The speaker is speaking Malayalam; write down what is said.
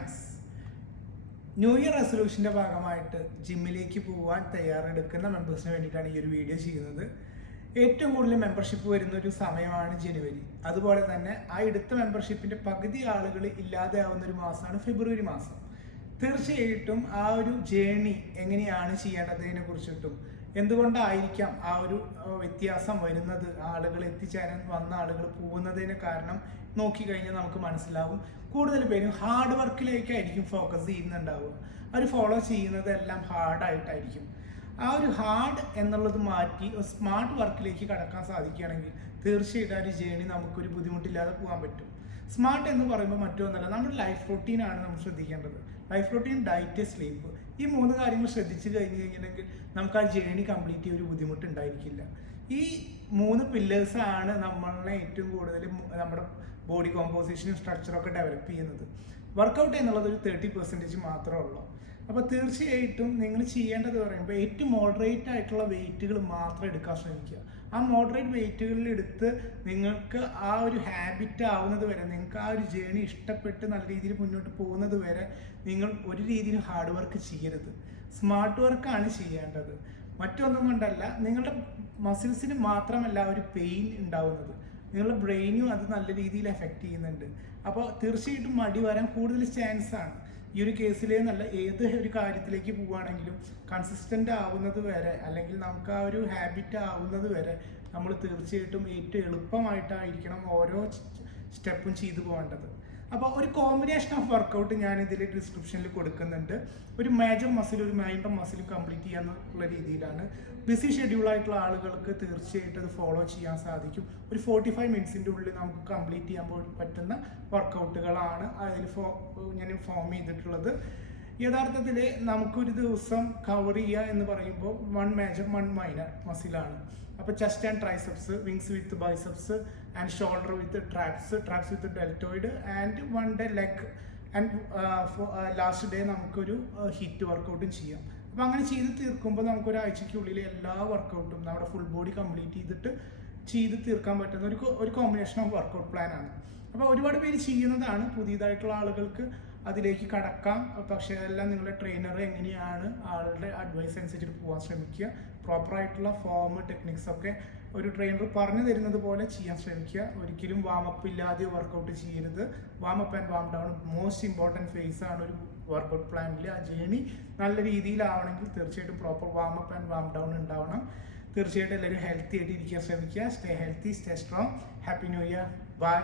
ഗൈസ്, ന്യൂ ഇയർ റെസൊല്യൂഷൻ്റെ ഭാഗമായിട്ട് ജിമ്മിലേക്ക് പോകാൻ തയ്യാറെടുക്കുന്ന മെമ്പേഴ്സിന് വേണ്ടിയിട്ടാണ് ഈ ഒരു വീഡിയോ ചെയ്യുന്നത്. ഏറ്റവും കൂടുതൽ മെമ്പർഷിപ്പ് വരുന്ന ഒരു സമയമാണ് ജനുവരി. അതുപോലെ തന്നെ ആ എടുത്ത മെമ്പർഷിപ്പിൻ്റെ പകുതി ആളുകൾ ഇല്ലാതെയാവുന്ന ഒരു മാസമാണ് ഫെബ്രുവരി മാസം. തീർച്ചയായിട്ടും ആ ഒരു ജേണി എങ്ങനെയാണ് ചെയ്യേണ്ടതിനെ കുറിച്ചിട്ടും എന്തുകൊണ്ടായിരിക്കാം ആ ഒരു വ്യത്യാസം വരുന്നത്, ആളുകൾ എത്തിച്ചേരാൻ വന്ന ആളുകൾ പോകുന്നതിന് കാരണം നോക്കിക്കഴിഞ്ഞാൽ നമുക്ക് മനസ്സിലാവും. കൂടുതൽ പേരും ഹാർഡ് വർക്കിലേക്കായിരിക്കും ഫോക്കസ് ചെയ്യുന്നുണ്ടാവുക. അവർ ഫോളോ ചെയ്യുന്നതെല്ലാം ഹാർഡായിട്ടായിരിക്കും. ആ ഒരു ഹാർഡ് എന്നുള്ളത് മാറ്റി സ്മാർട്ട് വർക്കിലേക്ക് കടക്കാൻ സാധിക്കുകയാണെങ്കിൽ തീർച്ചയായിട്ടും ആ ഒരു ജേണി നമുക്കൊരു ബുദ്ധിമുട്ടില്ലാതെ പോകാൻ പറ്റും. സ്മാർട്ട് എന്ന് പറയുമ്പോൾ മറ്റൊന്നല്ല, നമ്മുടെ ലൈഫ് റൊട്ടീനാണ് നമ്മൾ ശ്രദ്ധിക്കേണ്ടത്. ലൈഫ് റൊട്ടീൻ, ഡയറ്റ്, സ്ലീപ്പ്, ഈ 3 കാര്യങ്ങൾ ശ്രദ്ധിച്ചു കഴിഞ്ഞിട്ടുണ്ടെങ്കിൽ നമുക്ക് ആ ജേണി കംപ്ലീറ്റ് ചെയ്യാൻ ഒരു ബുദ്ധിമുട്ടുണ്ടായിരിക്കില്ല. ഈ 3 പില്ലേഴ്സാണ് നമ്മളെ ഏറ്റവും കൂടുതൽ നമ്മുടെ ബോഡി കോമ്പോസിഷനും സ്ട്രക്ചറൊക്കെ ഡെവലപ്പ് ചെയ്യുന്നത്. വർക്കൗട്ട് എന്നുള്ളത് ഒരു 30% മാത്രമേ ഉള്ളൂ. അപ്പോൾ തീർച്ചയായിട്ടും നിങ്ങൾ ചെയ്യേണ്ടത് പറയുമ്പോൾ ഏറ്റവും മോഡറേറ്റ് ആയിട്ടുള്ള വെയിറ്റുകൾ മാത്രം എടുക്കാൻ ശ്രമിക്കുക. ആ മോഡറേറ്റ് വെയിറ്റുകളിൽ എടുത്ത് നിങ്ങൾക്ക് ആ ഒരു ഹാബിറ്റ് ആവുന്നത് വരെ, നിങ്ങൾക്ക് ആ ഒരു ജേണി ഇഷ്ടപ്പെട്ട് നല്ല രീതിയിൽ മുന്നോട്ട് പോകുന്നത് വരെ നിങ്ങൾ ഒരു രീതിയിലും ഹാർഡ് വർക്ക് ചെയ്യരുത്. സ്മാർട്ട് വർക്കാണ് ചെയ്യേണ്ടത്. മറ്റൊന്നും കൊണ്ടല്ല, നിങ്ങളുടെ മസിൽസിന് മാത്രമല്ല ഒരു പെയിൻ ഉണ്ടാവുന്നത്, നിങ്ങളുടെ ബ്രെയിനും അത് നല്ല രീതിയിൽ എഫക്റ്റ് ചെയ്യുന്നുണ്ട്. അപ്പോൾ തീർച്ചയായിട്ടും മടി വരാൻ കൂടുതൽ ചാൻസ് ആണ്. ഈ ഒരു കേസിലേ നല്ല ഏത് ഒരു കാര്യത്തിലേക്ക് പോവുകയാണെങ്കിലും കൺസിസ്റ്റൻ്റ് ആവുന്നത് വരെ, അല്ലെങ്കിൽ നമുക്ക് ആ ഒരു ഹാബിറ്റ് ആവുന്നത് വരെ നമ്മൾ തീർച്ചയായിട്ടും ഏറ്റവും എളുപ്പമായിട്ടായിരിക്കണം ഓരോ സ്റ്റെപ്പും ചെയ്തു പോകേണ്ടത്. അപ്പോൾ ഒരു കോമ്പിനേഷൻ ഓഫ് വർക്കൗട്ട് ഞാൻ ഇതിൽ ഡിസ്ക്രിപ്ഷനിൽ കൊടുക്കുന്നുണ്ട്. ഒരു മേജർ മസിൽ, ഒരു മൈനർ മസിൽ കംപ്ലീറ്റ് ചെയ്യാന്നുള്ള രീതിയിലാണ്. ബിസി ഷെഡ്യൂളായിട്ടുള്ള ആളുകൾക്ക് തീർച്ചയായിട്ടും അത് ഫോളോ ചെയ്യാൻ സാധിക്കും. ഒരു 45 മിനിറ്റ്സിൻ്റെ ഉള്ളിൽ നമുക്ക് കംപ്ലീറ്റ് ചെയ്യാൻ പറ്റുന്ന വർക്കൗട്ടുകളാണ് അതിൽ ഞാൻ ഫോം ചെയ്തിട്ടുള്ളത്. യഥാർത്ഥത്തിൽ നമുക്കൊരു ദിവസം കവർ ചെയ്യുക എന്ന് പറയുമ്പോൾ 1 മേജർ 1 മൈനർ മസിലാണ്. അപ്പോൾ chest and triceps, wings with biceps and shoulder with traps with deltoid and 1 day leg and last day നമുക്കൊരു ഹിറ്റ് വർക്കൗട്ടും ചെയ്യാം. അപ്പോൾ അങ്ങനെ ചെയ്ത് തീർക്കുമ്പോൾ നമുക്കൊരാഴ്ചയ്ക്കുള്ളിൽ എല്ലാ വർക്കൗട്ടും നമ്മുടെ ഫുൾ ബോഡി കംപ്ലീറ്റ് ചെയ്ത് തീർക്കാൻ പറ്റുന്ന ഒരു കോമ്പിനേഷൻ ഓഫ് വർക്കൗട്ട് പ്ലാനാണ്. അപ്പോൾ ഒരുപാട് പേര് ചെയ്യുന്നതാണ്. പുതിയതായിട്ടുള്ള ആളുകൾക്ക് അതിലേക്ക് കടക്കാം. പക്ഷേ അതെല്ലാം നിങ്ങളുടെ ട്രെയിനർ എങ്ങനെയാണ് ആളുടെ അഡ്വൈസ് അനുസരിച്ചിട്ട് പോകാൻ ശ്രമിക്കുക. പ്രോപ്പറായിട്ടുള്ള ഫോം, ടെക്നിക്സ് ഒക്കെ ഒരു ട്രെയിനർ പറഞ്ഞു തരുന്നത് പോലെ ചെയ്യാൻ ശ്രമിക്കുക. ഒരിക്കലും വാമപ്പ് ഇല്ലാതെ വർക്കൗട്ട് ചെയ്യരുത്. Warm up and warm down most important phase ആണ് ഒരു വർക്കൗട്ട് പ്ലാനിൽ. ആ ജേണി നല്ല രീതിയിലാവണമെങ്കിൽ തീർച്ചയായിട്ടും proper warm up and warm down ഉണ്ടാവണം. തീർച്ചയായിട്ടും എല്ലാവരും ഹെൽത്തി ആയിട്ട് ഇരിക്കാൻ ശ്രമിക്കുക. Stay healthy, stay strong. Happy new year. By.